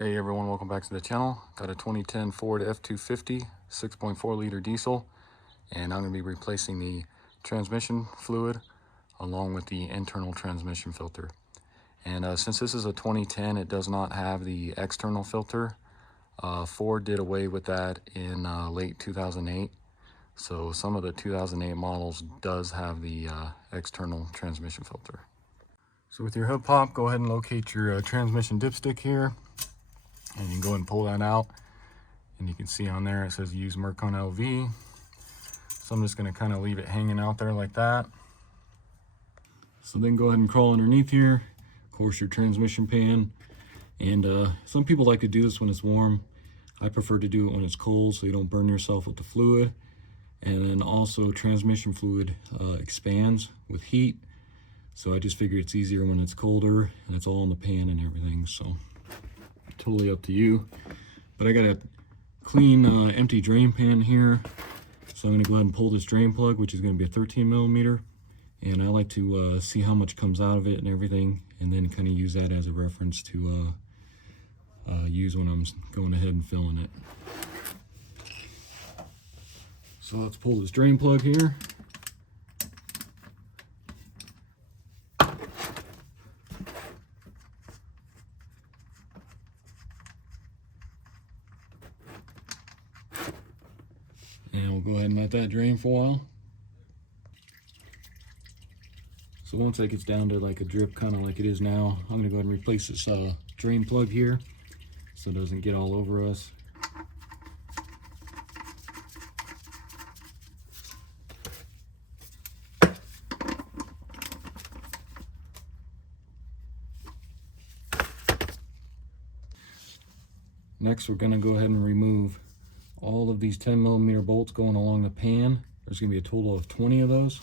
Hey everyone, welcome back to the channel. Got a 2010 Ford F-250 6.4 liter diesel, and I'm going to be replacing the transmission fluid along with the internal transmission filter. And since this is a 2010, it does not have the external filter. Ford did away with that in late 2008. So some of the 2008 models does have the external transmission filter. So with your hood pop, go ahead and locate your transmission dipstick here. And you can go ahead and pull that out, and you can see on there it says use Mercon LV. So I'm just going to kind of leave it hanging out there like that. So then go ahead and crawl underneath here, of course your transmission pan. And some people like to do this when it's warm. I prefer to do it when it's cold so you don't burn yourself with the fluid. And then also transmission fluid expands with heat. So I just figure it's easier when it's colder and it's all in the pan and everything. So totally up to you, but I got a clean empty drain pan here, so I'm going to go ahead and pull this drain plug, which is going to be a 13 millimeter, and I like to see how much comes out of it and everything, and then kind of use that as a reference to use when I'm going ahead and filling it. So let's pull this drain plug here. And we'll go ahead and let that drain for a while. So once that gets down to like a drip, kind of like it is now, I'm gonna go ahead and replace this drain plug here so it doesn't get all over us. Next, we're gonna go ahead and remove all of these 10 millimeter bolts going along the pan. There's gonna be a total of 20 of those.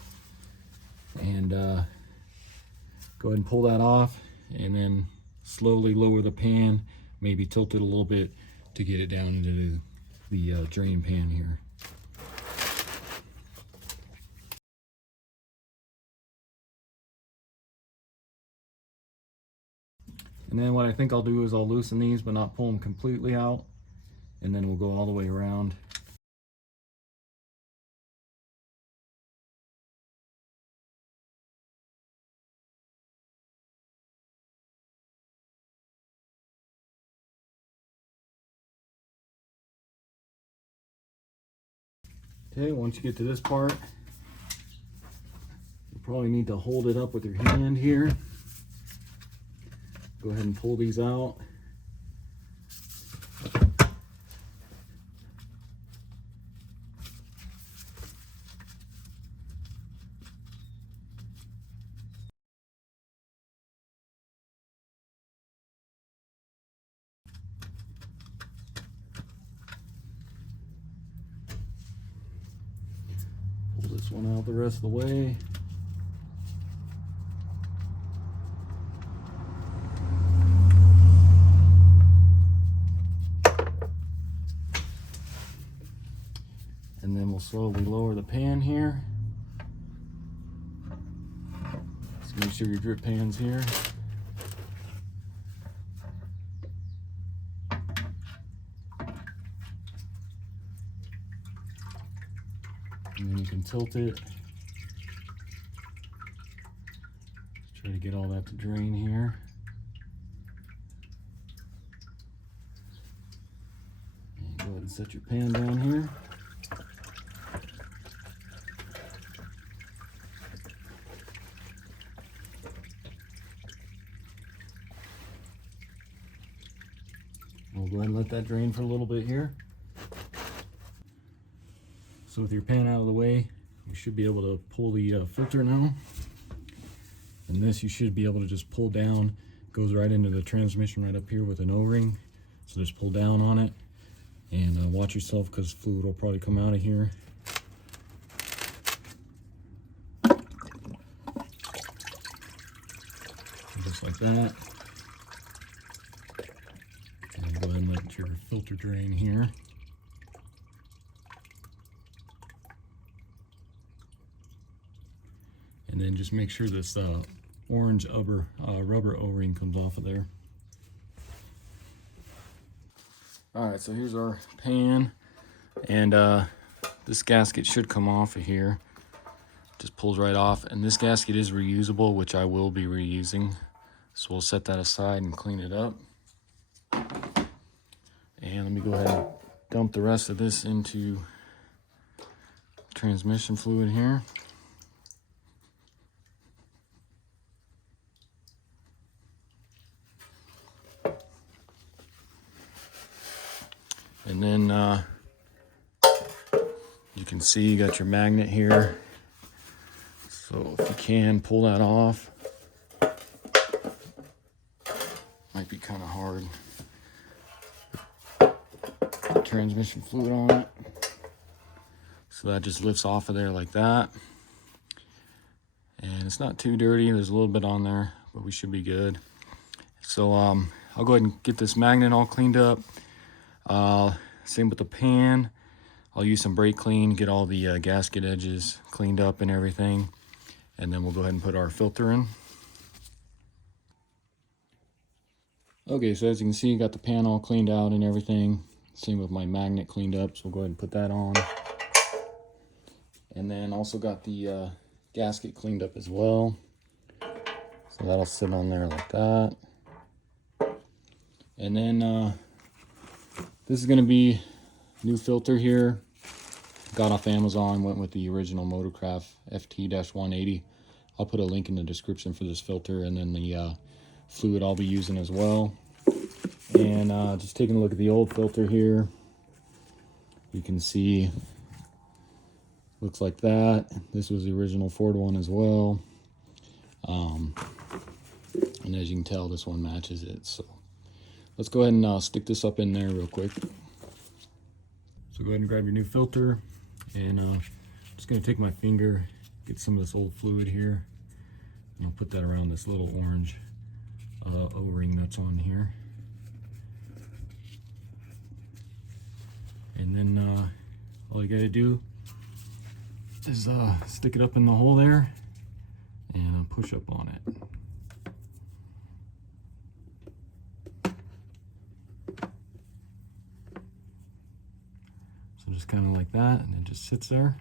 And go ahead and pull that off, and then slowly lower the pan, maybe tilt it a little bit to get it down into the drain pan here. And then what I think I'll do is I'll loosen these but not pull them completely out, and then we'll go all the way around. Okay, once you get to this part, you probably need to hold it up with your hand here. Go ahead and pull these out. Pull this one out the rest of the way. And then we'll slowly lower the pan here. Just make sure your drip pan's here. And then you can tilt it. Try to get all that to drain here. And go ahead and set your pan down here. We'll go ahead and let that drain for a little bit here. So with your pan out of the way, you should be able to pull the filter now. And this you should be able to just pull down. It goes right into the transmission right up here with an O-ring. So just pull down on it, and watch yourself because fluid will probably come out of here. Just like that. And go ahead and let your filter drain here. And then just make sure this orange rubber O-ring comes off of there. All right, so here's our pan, and this gasket should come off of here. Just pulls right off, and this gasket is reusable, which I will be reusing. So we'll set that aside and clean it up. And let me go ahead and dump the rest of this into transmission fluid here. And then you can see you got your magnet here. So if you can pull that off, might be kind of hard. Transmission fluid on it. So that just lifts off of there like that. And it's not too dirty. There's a little bit on there, but we should be good. So I'll go ahead and get this magnet all cleaned up. Same with the pan. I'll use some brake clean, get all the gasket edges cleaned up and everything. And then we'll go ahead and put our filter in. Okay, so as you can see, got the pan all cleaned out and everything. Same with my magnet cleaned up, so we'll go ahead and put that on. And then also got the gasket cleaned up as well. So that'll sit on there like that. And then this is gonna be new filter here. Got off Amazon, went with the original Motorcraft FT-180. I'll put a link in the description for this filter, and then the fluid I'll be using as well. And just taking a look at the old filter here, you can see looks like that. This was the original Ford one as well, and as you can tell, this one matches it. So let's go ahead and stick this up in there real quick. So go ahead and grab your new filter, and I'm just going to take my finger, get some of this old fluid here, and I'll put that around this little orange O-ring that's on here. And then all you gotta do is stick it up in the hole there and push up on it. So just kind of like that, and it just sits there.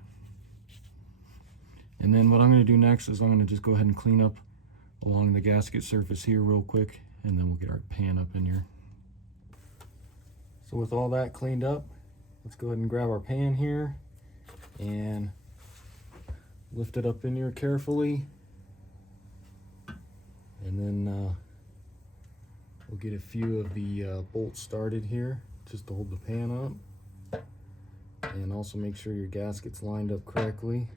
And then what I'm gonna do next is I'm gonna just go ahead and clean up along the gasket surface here real quick, and then we'll get our pan up in here. So with all that cleaned up, let's go ahead and grab our pan here and lift it up in here carefully. And then we'll get a few of the bolts started here just to hold the pan up. And also make sure your gasket's lined up correctly.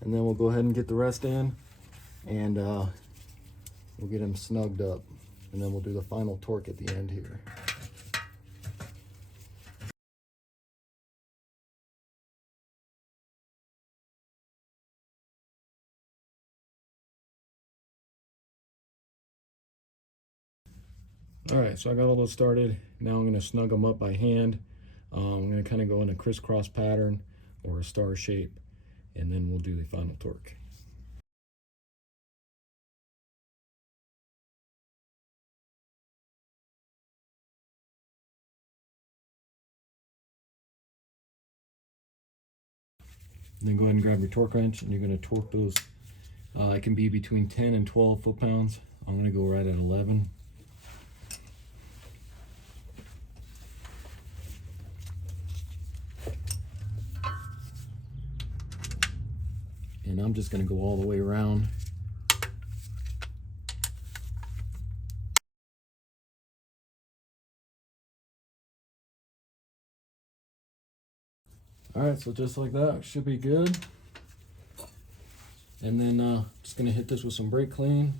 And then we'll go ahead and get the rest in, and we'll get them snugged up, and then we'll do the final torque at the end here. All right, so I got all those started. Now I'm going to snug them up by hand. I'm going to kind of go in a crisscross pattern or a star shape, and then we'll do the final torque. And then go ahead and grab your torque wrench, and you're going to torque those. It can be between 10 and 12 foot-pounds. I'm going to go right at 11. And I'm just going to go all the way around. All right, so just like that, should be good. And then just going to hit this with some brake clean.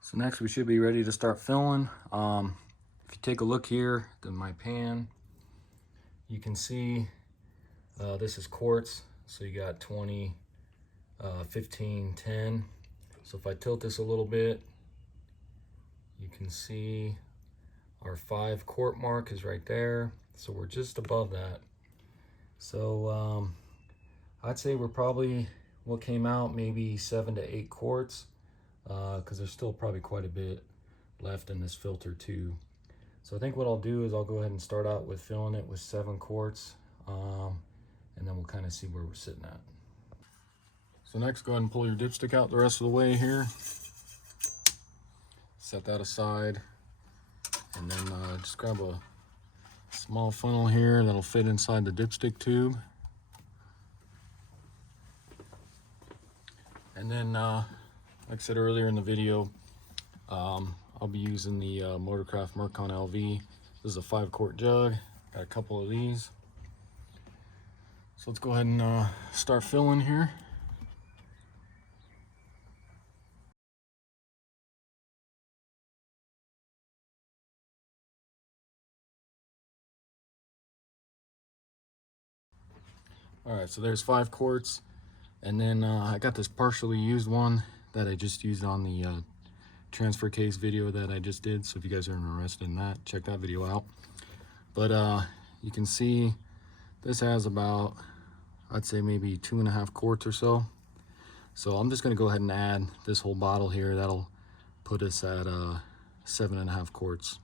So next we should be ready to start filling. If you take a look here at my pan, you can see this is quartz. So you got 20, 15, 10. So if I tilt this a little bit, you can see our 5 quart mark is right there. So we're just above that. So I'd say we're probably, what came out, maybe 7 to 8 quarts, because there's still probably quite a bit left in this filter too. So I think what I'll do is I'll go ahead and start out with filling it with 7 quarts, and then we'll kind of see where we're sitting at. So next, go ahead and pull your dipstick out the rest of the way here. Set that aside, and then just grab a small funnel here that'll fit inside the dipstick tube. And then, like I said earlier in the video, I'll be using the Motorcraft Mercon LV. This is a 5 quart jug. Got a couple of these. So let's go ahead and start filling here. All right, so there's 5 quarts. And then I got this partially used one that I just used on the transfer case video that I just did. So if you guys are interested in that, check that video out. But you can see this has about, I'd say maybe 2.5 quarts or so. So I'm just gonna go ahead and add this whole bottle here. That'll put us at 7.5 quarts.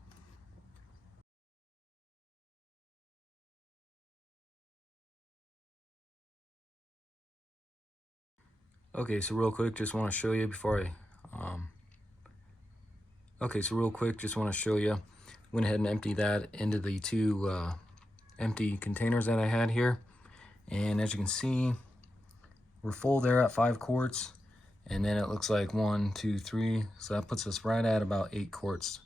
Okay, so real quick, just want to show you before I, went ahead and emptied that into the 2 empty containers that I had here. And as you can see, we're full there at 5 quarts. And then it looks like 1, 2, 3. So that puts us right at about 8 quarts.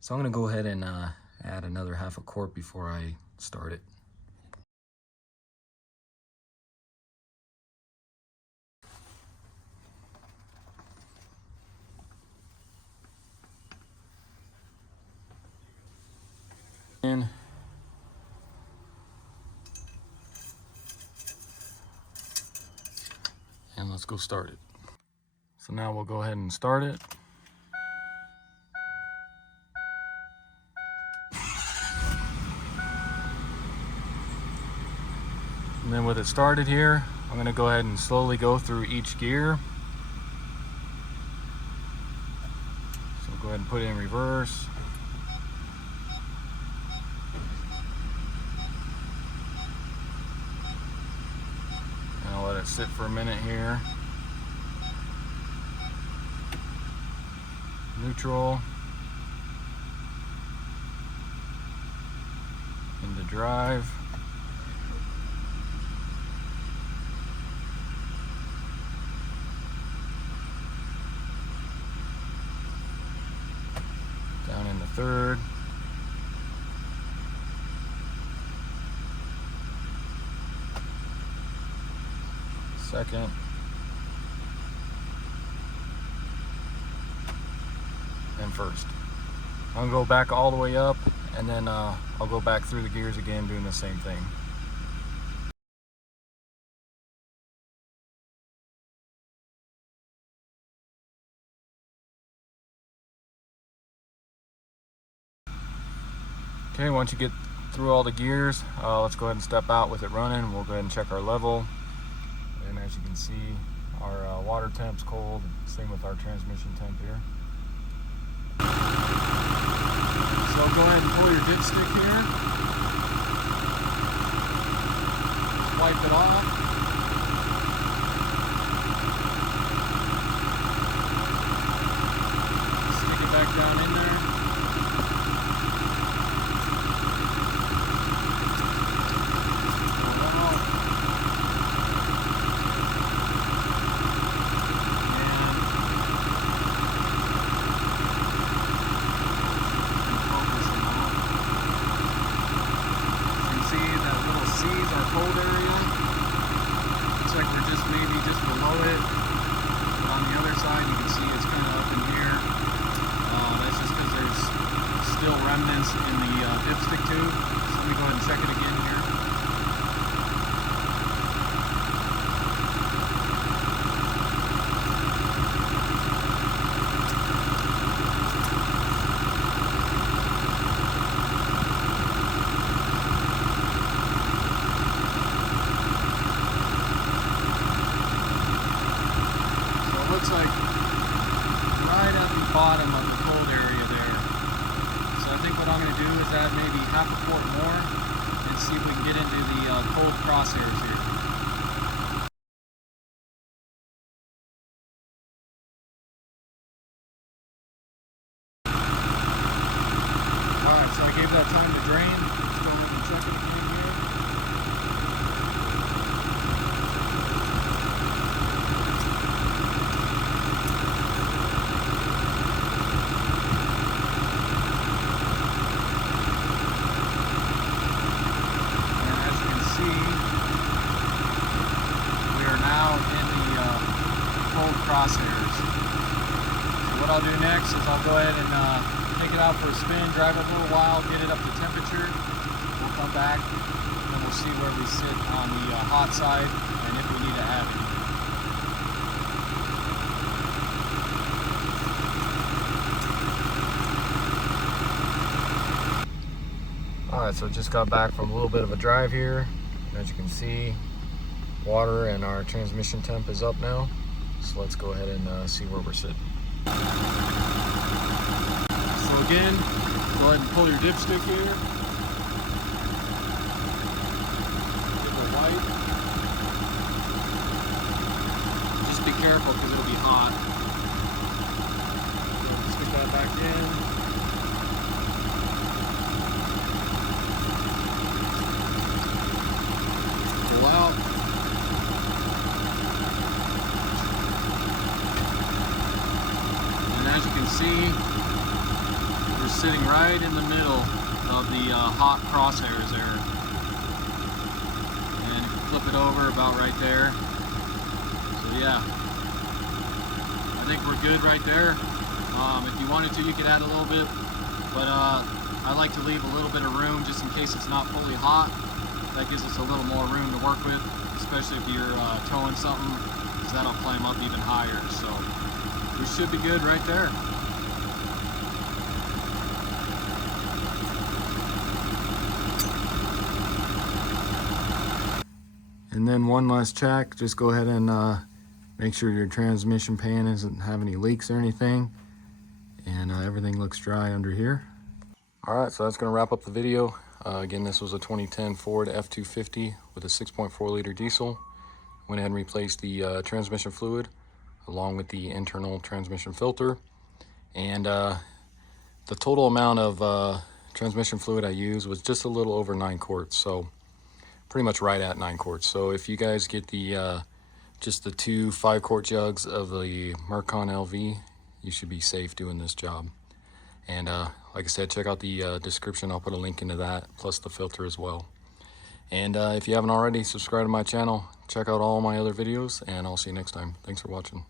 So I'm gonna go ahead and add another 1/2 quart before I start it. And let's go start it. So now we'll go ahead and start it. And then with it started here, I'm going to go ahead and slowly go through each gear. So go ahead and put it in reverse. And I'll let it sit for a minute here. Neutral. Into drive. Down in the third. Second. And first. I'm gonna go back all the way up, and then I'll go back through the gears again doing the same thing. Okay, once you get through all the gears, let's go ahead and step out with it running. We'll go ahead and check our level. And as you can see, our water temp's cold. Same with our transmission temp here. So go ahead and pull your dipstick here. Wipe it off. Stick it back down in there. Cold area. Looks like we're just maybe just below it. But on the other side, you can see it's kind of up in here. That's just check it again here. Looks like right at the bottom of the cold area there. So I think what I'm going to do is add maybe half a quart more and see if we can get into the cold crosshairs here. Alright, so I gave that time to drain. Let's go and check it again here. Crosshairs. So what I'll do next is I'll go ahead and take it out for a spin, drive it a little while, get it up to temperature. We'll come back and we'll see where we sit on the hot side and if we need to add anything. Alright, so just got back from a little bit of a drive here. As you can see, water and our transmission temp is up now. So let's go ahead and see where we're sitting. So again, go ahead and pull your dipstick here. Give it a wipe. Just be careful because it'll be hot. Stick that back in. Pull out. As you can see, we're sitting right in the middle of the hot crosshairs there. And if you flip it over about right there. So yeah, I think we're good right there. If you wanted to, you could add a little bit, but I like to leave a little bit of room just in case it's not fully hot. That gives us a little more room to work with, especially if you're towing something, because that'll climb up even higher. So we should be good right there. And then one last check, just go ahead and make sure your transmission pan doesn't have any leaks or anything. And everything looks dry under here. Alright, so that's going to wrap up the video. Again, this was a 2010 Ford F-250 with a 6.4 liter diesel. Went ahead and replaced the transmission fluid along with the internal transmission filter. And the total amount of transmission fluid I used was just a little over 9 quarts. So pretty much right at 9 quarts. So if you guys get the just the 2 5-quart jugs of the Mercon LV, you should be safe doing this job. And like I said, check out the description. I'll put a link into that, plus the filter as well. And if you haven't already, subscribe to my channel. Check out all my other videos, and I'll see you next time. Thanks for watching.